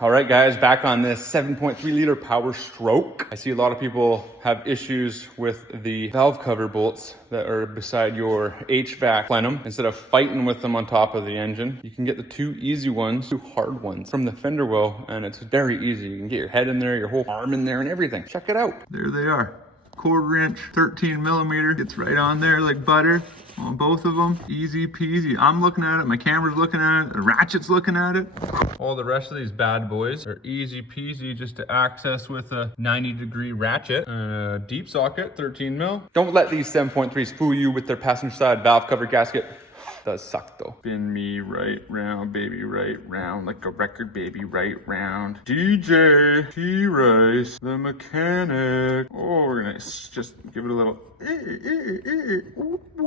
All right, guys, back on this 7.3 liter Powerstroke. I see a lot of people have issues with the valve cover bolts that are beside your HVAC plenum. Instead of fighting with them on top of the engine, you can get the two easy ones, two hard ones from the fender well, and it's very easy. You can get your head in there, your whole arm in there and everything. Check it out. There they are. 1/4 inch, 13 millimeter. It's right on there like butter on both of them. Easy peasy. I'm looking at it, my camera's looking at it, the ratchet's looking at it. All the rest of these bad boys are easy peasy just to access with a 90-degree ratchet and a deep socket, 13 mil. Don't let these 7.3s fool you with their passenger side valve cover gasket. Does suck though. Spin me right round, baby, right round, like a record, baby, right round. DJ T-Rice, the mechanic. Oh, we're gonna just give it a little